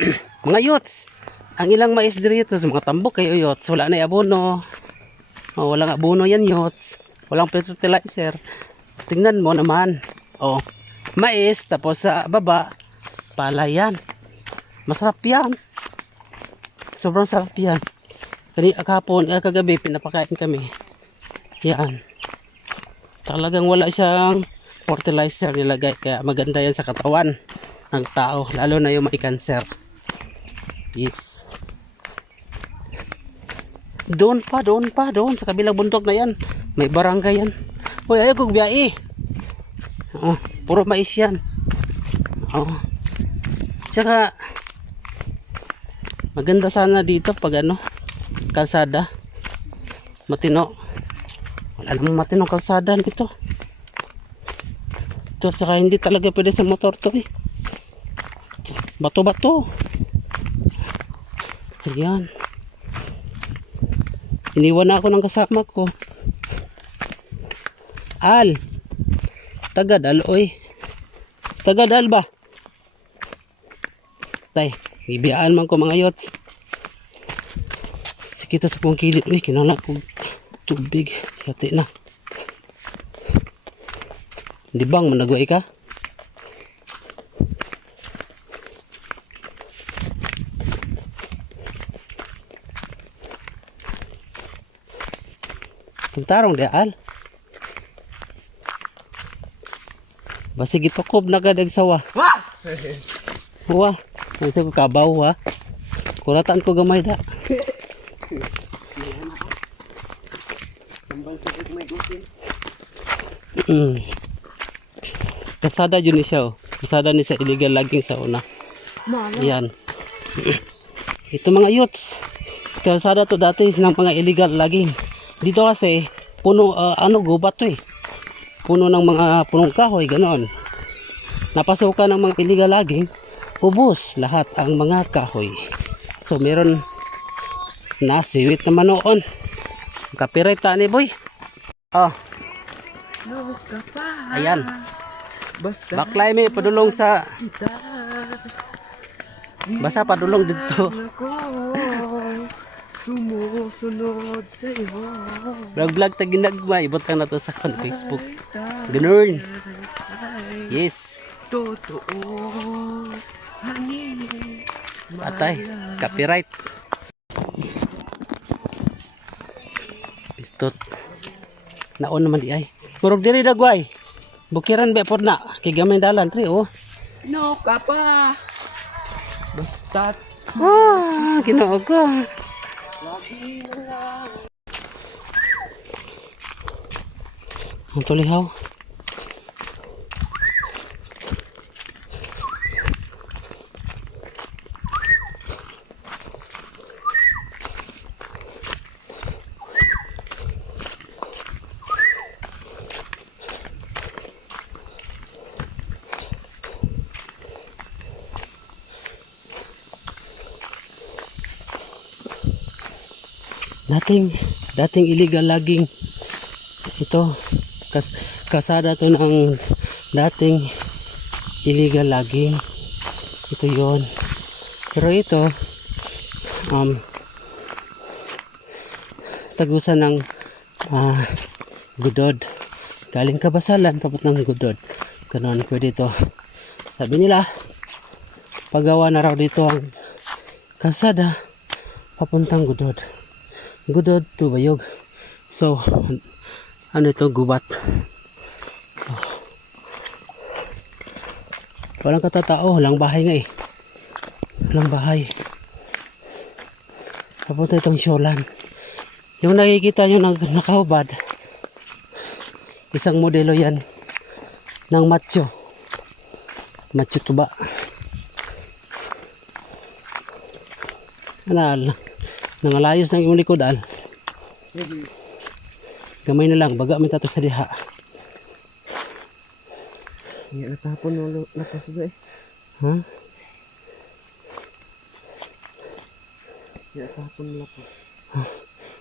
mga yots. Ang ilang mais dito sa mga tambok kayo yots. Wala na abono. Oh, walang abono yan yots. Walang fertilizer. Tingnan mo naman. Oh, mais tapos sa baba palayan. Masarap yan. Sobrang sarap yan. Kani kahapon, eh, kagabi pinapakain kami. Yan. Talagang wala siyang fertilizer nilagay kaya maganda yan sa katawan ng tao lalo na yung may cancer. Yes. Doon pa, doon pa, doon sa kabilang bundok na yan. May barangay yan. Uy, ayaw kong biyahe. Oh, puro mais yan. Oh. Tsaka, maganda sana dito pag ano, kalsada. Matino. Wala namang matinong kalsada nito. Ito, tsaka hindi talaga pwede sa motor to eh. Bato-bato. Ayan. Iniwan na ako ng kasama ko. Al. Tagadal, oy. Tagadal ba? Tay, ibiyaan man ko mga yots. Sikita sa kong kilid. Uy, kinala ko tubig. Hati na. Di bang managway ka? Tuntarong di al. Basig itukob na gadag sawa. Wah! Wa. Ano ko kabaw ha. Kuratan ko gamay da. Mm. Kasada yun ni siya oh. Kasada ni sa illegal logging sa una. Yan. Ito mga youths. Kalsada to dati ng mga illegal logging. Dito kasi puno ah, ano gubat to eh. Puno ng mga punong kahoy ganon. Napasukan ng mga illegal logging, ubos lahat ang mga kahoy. So meron na siwit naman noon. Copyright ni boy. Oh, ayan. Basta Baklay may padulong sa basa padulong dito. Sumusunod sa iyo. Vlog vlog ta ginagma ibot kang nato sa kon Facebook. Ganun. Yes. Totoo. Atay, copyright. Istot. Naon naman di ay. Murog diri dagway. Bukiran be pod na kay gamay dalan tri oh. No ka pa. Basta Ah, Ginoo ko. Ang tulihaw. Dating dating illegal logging. Ito kas, kasada to ng dating illegal logging. Ito yon pero ito um tagusan ng ah, gudod. Galing kabasalan papot ng gudod. Ganon pwede ito sabi nila paggawa na raw dito ang kasada papuntang gudod gudod to bayog. So ano ito gubat. Oh. walang katatao walang bahay nga eh. Walang bahay. Papunta itong shoreline yung nakikita nyo nag nakahubad. Isang modelo yan ng macho. Macho tuba. Ano nangalayos ng imong likod al gamay na lang baga man tato sa diha Hindi natapon mo lakas eh. ha Hindi natapon mo lakas.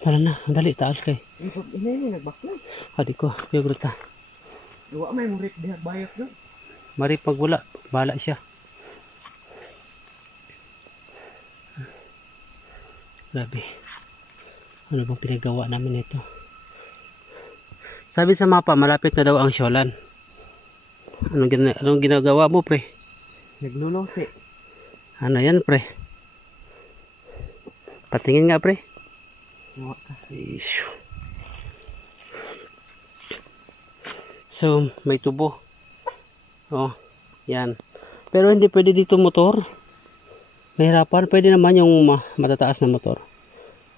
tara na dali taal kay Ina ini nagbakla. adi ko yogurta Duwa may murit diha bayok doon. mari pag wala bala siya Grabe. Ano bang pinagawa namin ito? Sabi sa mapa, malapit na daw ang Sholan. Anong, gina- anong ginagawa mo, pre? Naglulusi. Ano yan, pre? Patingin nga, pre. So, may tubo. Oh, yan. Pero hindi pwede dito motor. Mahirapan. Pwede naman yung ma- matataas na motor.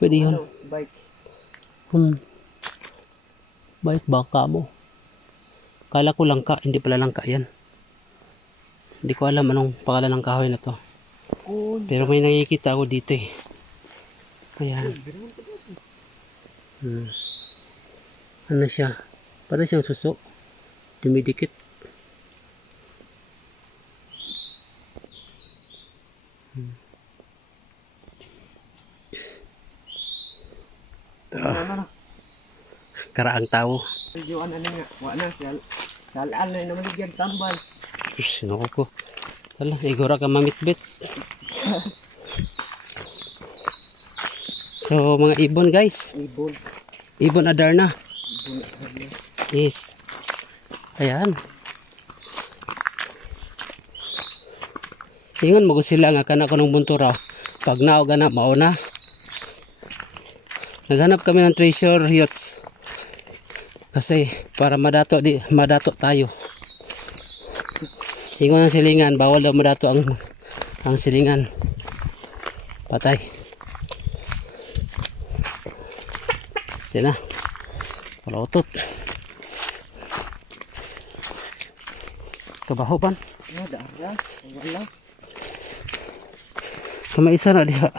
Pwede yun. Bike. Hmm. Bait baka mo. Kala ko langka, hindi pala langka yan. Hindi ko alam anong pangalan ng kahoy na to. Pero may nakikita ako dito eh. Ayan. Hmm. Ano siya? Parang siyang suso. Dumidikit. Hmm. ano na. Karaang tao. Medyo ano na nga. Wa na. Sal Salaan na yung namaligyan tambal. Diyos, sinuko ko. Tala, igora ka mamitbit. So, mga ibon guys. Ibon. Ibon Adarna. Ibon. Ibon. Yes. Ayan. Ingon mo sila nga kana ko ng buntura. Pag naog na mauna. Naghanap kami ng treasure yachts. Kasi para madato di madato tayo. Ingon ang silingan, bawal daw madato ang ang silingan. Patay. Yan na. Palautot. Kabaho pan. Ano? Dara. Wala. Kama isa na diha.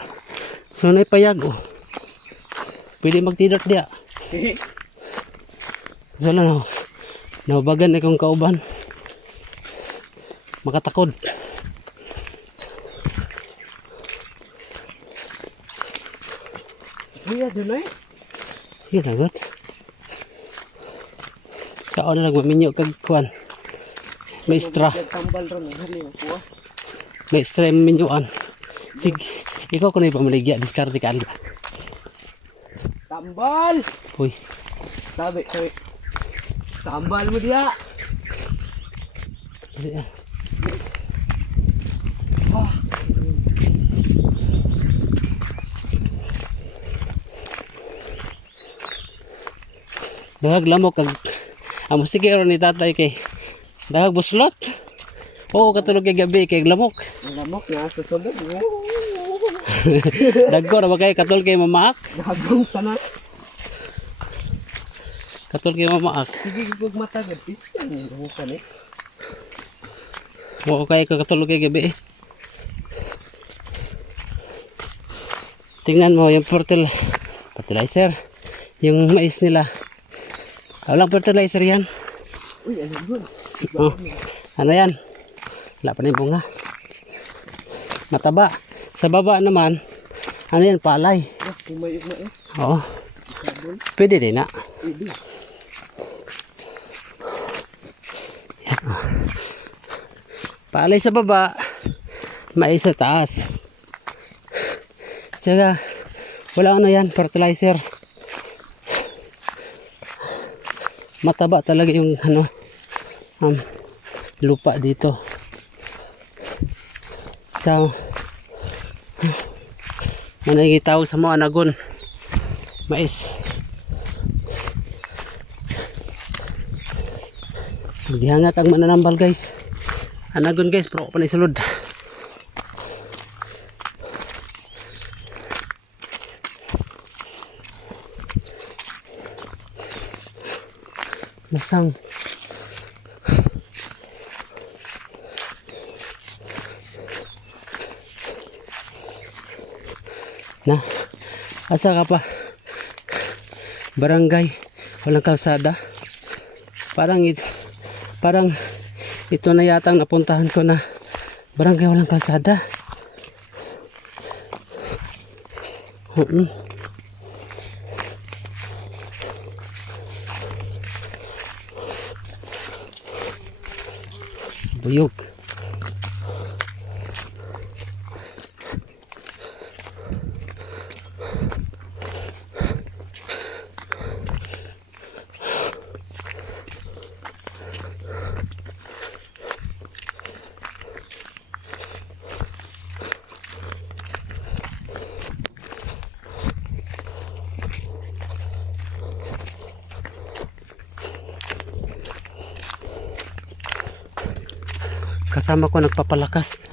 So na payag oh. Pwede magtidot diha. So oh. Nabagan na kong kauban. Makatakod. Kuya, dun eh. Sige nagot. Saan na lang maminyo kag kuan. May. Namaligyan tambal ron. Hali na kuha. May extra yung minyuan. Sige. Ikaw ko na yung pamaligya. Diskarte ka alba. Tambal! Uy. Sabi, sabi. Tambal mo diya. Dali ah. Ah. Dahag lamok kag amo sige ron ni tatay kay dahag buslot. Oo katulog kay gabi kay lamok. Lamok na sa sulod. Dagko na ba kay katul kay mamaak? Gagong tanak. Katul kay mamaak. Sige, gugog mata. Gadis yan. Gumukan eh. Oo kay katulog kay gabi. eh. Tingnan mo yung fertil fertilizer. Yung mais nila. Walang fertilizer yan. Uy, ano yun? Oh, ano yan? Wala pa na yung bunga. Mataba. Sa baba naman, ano yan, palay. Ah, eh. Oo, pwede din na. Pwede. Palay sa baba, mais sa taas. Tsaka, wala ano yan, fertilizer. Mataba talaga yung ano, um, lupa dito. Tsaka, managitawag sa mga anagon. Mais. Maghihangat ang mananambal guys. Anagon guys, pero ako pa na isulod. Na, asa ka pa? Barangay, walang kalsada. Parang it, parang ito na yatang napuntahan ko na barangay walang kalsada. Oo. Buyog. Kasama ko nagpapalakas.